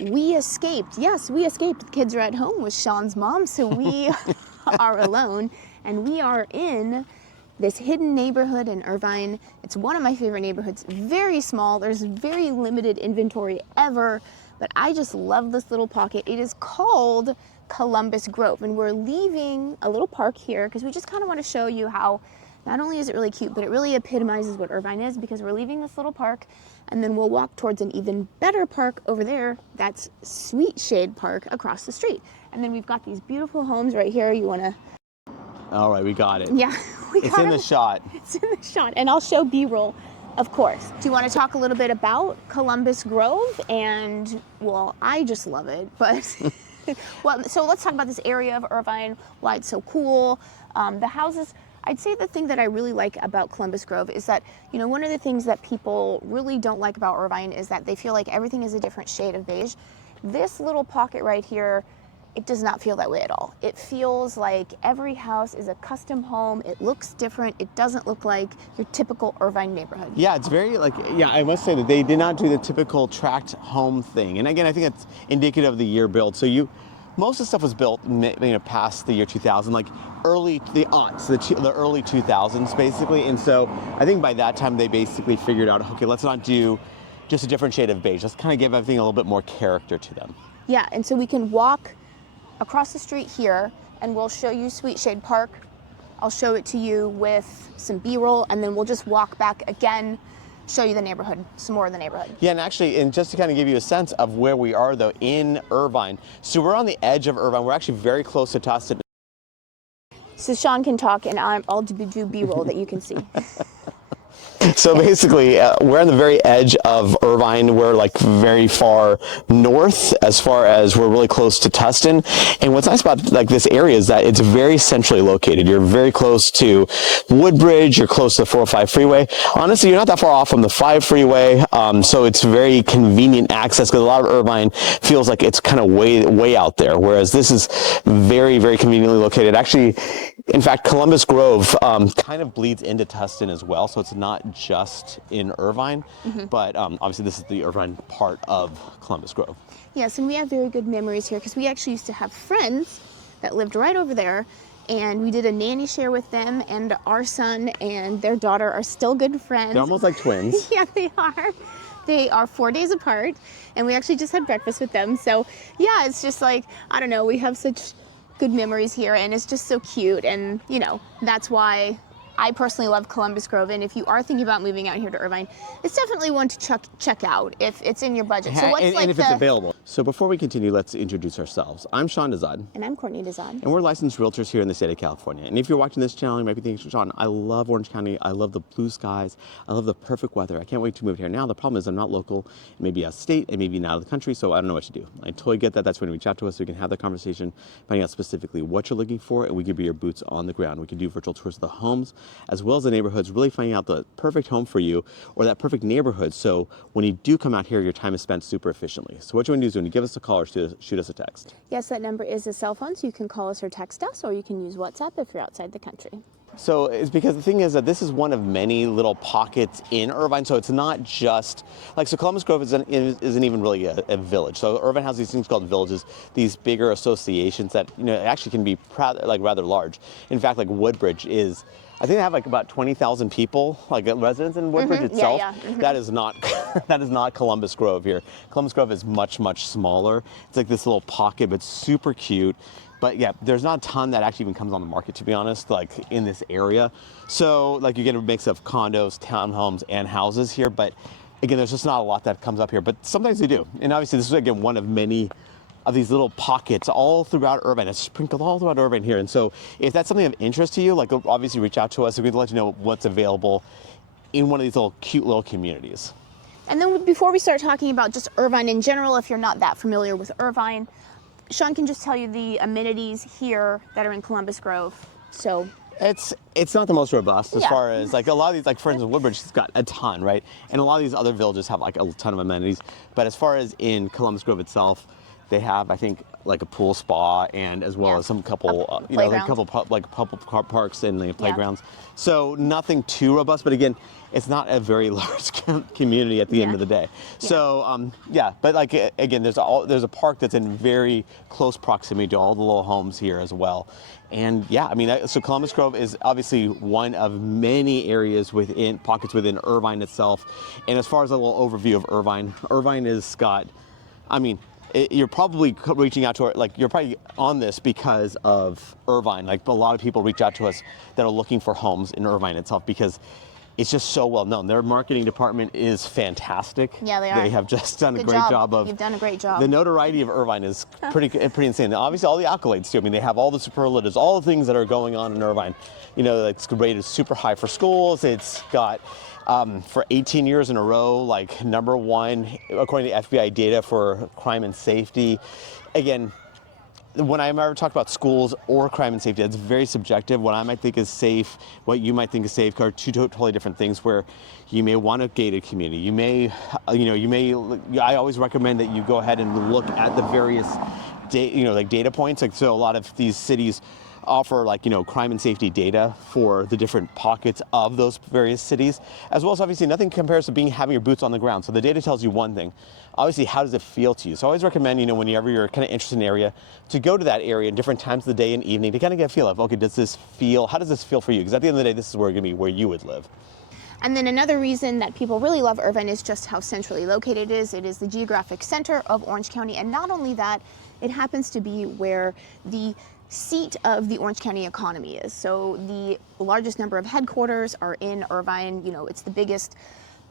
we escaped. Yes, we escaped. The kids are at home with Sean's mom, so we are alone, and we are in this hidden neighborhood in Irvine. It's one of my favorite neighborhoods. Very small. There's very limited inventory ever, but I just love this little pocket. It is called Columbus Grove, and we're leaving a little park here because we just kind of want to show you how not only is it really cute, but it really epitomizes what Irvine is, because we're leaving this little park and then we'll walk towards an even better park over there. That's Sweet Shade Park across the street. And then we've got these beautiful homes right here. You want to... All right, we got it. Yeah, it's in the shot. It's in the shot, and I'll show B-roll, of course. Do you want to talk a little bit about Columbus Grove? And, well, I just love it, but... Well, so let's talk about this area of Irvine, why it's so cool. The houses... I'd say the thing that I really like about Columbus Grove is that, you know, one of the things that people really don't like about Irvine is that they feel like everything is a different shade of beige. This little pocket right here, it does not feel that way at all. It feels like every house is a custom home. It looks different. It doesn't look like your typical Irvine neighborhood. Yeah, it's very like, yeah, I must say that they did not do the typical tract home thing. And again, I think it's indicative of the year built. So most of the stuff was built, you know, past the year 2000, like the early 2000s basically. And so I think by that time they basically figured out, okay, let's not do just a different shade of beige. Let's kind of give everything a little bit more character to them. Yeah, and so we can walk across the street here and we'll show you Sweet Shade Park. I'll show it to you with some B-roll, and then we'll just walk back again, show you the neighborhood, some more of the neighborhood. Yeah, and actually, and just to kind of give you a sense of where we are though in Irvine. So we're on the edge of Irvine. We're actually very close to Tustin. So Sean can talk and I'll do B-roll that you can see. So basically, we're on the very edge of Irvine. We're like very far north, as far as we're really close to Tustin. And what's nice about like this area is that it's very centrally located. You're very close to Woodbridge. You're close to the 405 freeway. Honestly, you're not that far off from the 5 freeway. So it's very convenient access, because a lot of Irvine feels like it's kind of way out there. Whereas this is very, very conveniently located. Actually, in fact, Columbus Grove kind of bleeds into Tustin as well. So it's not just in Irvine, but obviously this is the Irvine part of Columbus Grove. Yes, and we have very good memories here because we actually used to have friends that lived right over there, and we did a nanny share with them, and our son and their daughter are still good friends. They're almost like twins. Yeah, they are. They are 4 days apart, and we actually just had breakfast with them. So yeah, it's just like, I don't know, we have such good memories here, and it's just so cute, and you know, that's why I personally love Columbus Grove, and if you are thinking about moving out here to Irvine, it's definitely one to check out if it's in your budget. So what's and if it's available. So before we continue, let's introduce ourselves. I'm Sean Dezahd. And I'm Courtney Dezahd. And we're licensed realtors here in the state of California. And if you're watching this channel, you might be thinking, Sean, I love Orange County. I love the blue skies. I love the perfect weather. I can't wait to move here. Now, the problem is I'm not local. It may be out of state. It may be out of the country. So I don't know what to do. I totally get that. That's when you reach out to us so we can have that conversation, finding out specifically what you're looking for, and we can be your boots on the ground. We can do virtual tours of the homes as well as the neighborhoods, really finding out the perfect home for you or that perfect neighborhood. So when you do come out here, your time is spent super efficiently. So what you want to do is when you give us a call or shoot us a text. Yes, that number is a cell phone, so you can call us or text us, or you can use WhatsApp if you're outside the country. So it's because the thing is that this is one of many little pockets in Irvine. So it's not just like, so Columbus Grove isn't even really a village. So Irvine has these things called villages, these bigger associations that, you know, actually can be rather large. In fact, like Woodbridge is, I think they have like about 20,000 people, like residents in Woodbridge itself. Yeah. That is not that is not Columbus Grove here. Columbus Grove is much smaller. It's like this little pocket, but super cute. But yeah, there's not a ton that actually even comes on the market, to be honest, like in this area. So like you get a mix of condos, townhomes, and houses here. But again, there's just not a lot that comes up here. But sometimes they do. And obviously this is again one of many of these little pockets all throughout Irvine. It's sprinkled all throughout Irvine here. And so if that's something of interest to you, like obviously reach out to us and we'd let you know what's available in one of these cute little communities. And then before we start talking about just Irvine in general, if you're not that familiar with Irvine, Sean can just tell you the amenities here that are in Columbus Grove. So it's not the most robust as far as like a lot of these, like for instance, Woodbridge has got a ton, right? And a lot of these other villages have like a ton of amenities. But as far as in Columbus Grove itself, They have, I think, like a pool spa, and as well as some couple, like a couple public parks and like playgrounds. So nothing too robust, but again, it's not a very large community at the end of the day. So but like again, there's a park that's in very close proximity to all the little homes here as well. And yeah, I mean, so Columbus Grove is obviously one of many areas pockets within Irvine itself. And as far as a little overview of Irvine, Irvine has got, I mean, you're probably reaching out to her, like you're probably on this because of Irvine. Like a lot of people reach out to us that are looking for homes in Irvine itself because it's just so well known. Their marketing department is fantastic. Yeah, they are. They have just done a great job of. You've done a great job. The notoriety of Irvine is pretty insane. Obviously, all the accolades too. I mean, they have all the superlatives, all the things that are going on in Irvine. You know, it's rated super high for schools. It's got. For 18 years in a row, like #1, according to FBI data for crime and safety. Again, when I ever talk about schools or crime and safety, it's very subjective. What I might think is safe, what you might think is safe, are two totally different things. Where you may want a gated community. You may, I always recommend that you go ahead and look at the various, data points. Like so, a lot of these cities offer crime and safety data for the different pockets of those various cities, as well as obviously nothing compares to having your boots on the ground. So the data tells you one thing. Obviously, how does it feel to you? So I always recommend, whenever you're kind of interested in an area, to go to that area in different times of the day and evening to kind of get a feel of, okay, how does this feel for you? Because at the end of the day, this is going to be where you would live. And then another reason that people really love Irvine is just how centrally located it is. It is the geographic center of Orange County. And not only that, it happens to be where the seat of the Orange County economy is. So the largest number of headquarters are in Irvine. It's the biggest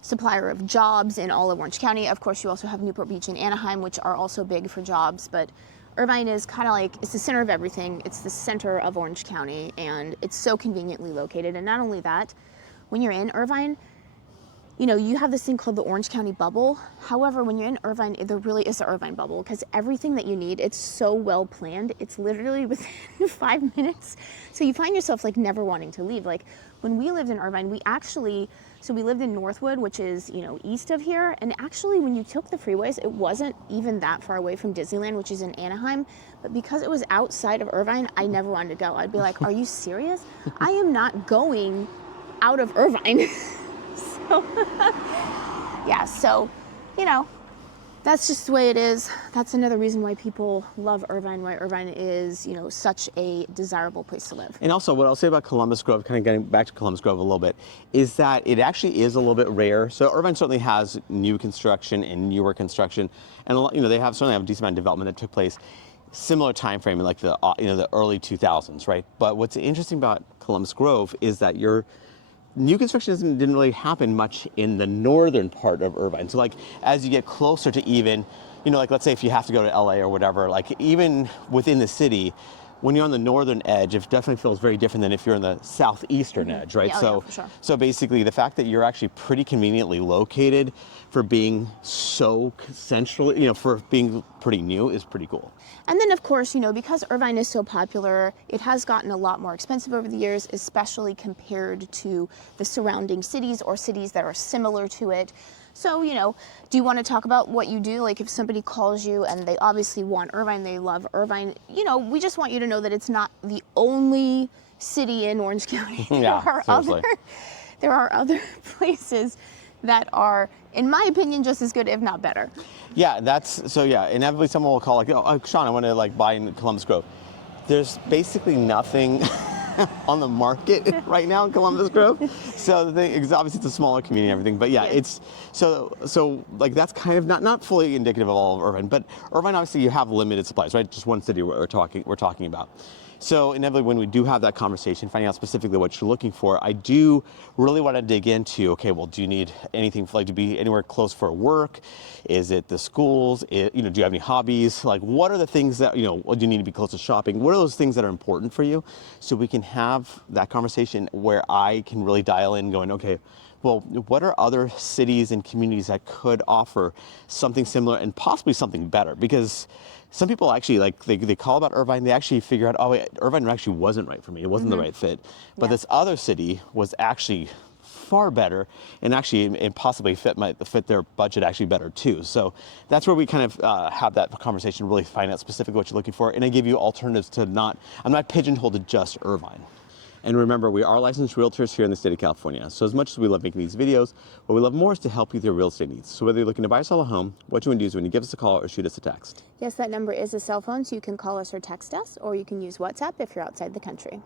supplier of jobs in all of Orange County. Of course, you also have Newport Beach and Anaheim, which are also big for jobs, but Irvine is kind of like, it's the center of everything. It's the center of Orange County, and it's so conveniently located. And not only that, when you're in Irvine, you have this thing called the Orange County bubble. However, when you're in Irvine, there really is the Irvine bubble because everything that you need, it's so well planned. It's literally within 5 minutes. So you find yourself never wanting to leave. Like when we lived in Irvine, we lived in Northwood, which is, east of here. And actually when you took the freeways, it wasn't even that far away from Disneyland, which is in Anaheim. But because it was outside of Irvine, I never wanted to go. I'd be like, are you serious? I am not going out of Irvine. So, that's just the way it is. That's another reason why people love Irvine, why Irvine is, such a desirable place to live. And also, what I'll say about Columbus Grove, kind of getting back to Columbus Grove a little bit, is that it actually is a little bit rare. So Irvine certainly has new construction and newer construction, and they certainly have a decent amount of development that took place similar time frame in the early 2000s, right? But what's interesting about Columbus Grove is that new construction didn't really happen much in the northern part of Irvine. So as you get closer to even, let's say if you have to go to LA or whatever, even within the city, when you're on the northern edge, it definitely feels very different than if you're in the southeastern edge, right? Yeah, for sure. So basically the fact that you're actually pretty conveniently located for being so central, for being pretty new is pretty cool. And then of course, because Irvine is so popular, it has gotten a lot more expensive over the years, especially compared to the surrounding cities or cities that are similar to it. So, do you want to talk about what you do? Like if somebody calls you and they obviously want Irvine, they love Irvine, we just want you to know that it's not the only city in Orange County. Yeah, there are other places that are, in my opinion, just as good, if not better. Yeah, inevitably someone will call Sean, I want to buy in Columbus Grove. There's basically nothing on the market right now in Columbus Grove. So the thing is, obviously it's a smaller community and everything, but it's so that's kind of not fully indicative of all of Irvine, but Irvine obviously you have limited supplies, right? Just one city we're talking about. So inevitably when we do have that conversation, finding out specifically what you're looking for, I do really want to dig into, okay, well, do you need anything to be anywhere close for work? Is it the schools? Do you have any hobbies? What are the things that, do you need to be close to shopping? What are those things that are important for you? So we can have that conversation where I can really dial in going, okay, well, what are other cities and communities that could offer something similar and possibly something better? Because some people actually, they call about Irvine, they actually figure out, oh, wait, Irvine actually wasn't right for me. It wasn't the right fit. But this other city was actually far better, and actually it possibly fit their budget actually better too. So that's where we kind of have that conversation, really find out specifically what you're looking for, and I give you alternatives to I'm not pigeonholed to just Irvine. And remember, we are licensed realtors here in the state of California. So as much as we love making these videos, what we love more is to help you with your real estate needs. So whether you're looking to buy or sell a home, what you want to do is when you give us a call or shoot us a text. Yes, that number is a cell phone, so you can call us or text us, or you can use WhatsApp if you're outside the country.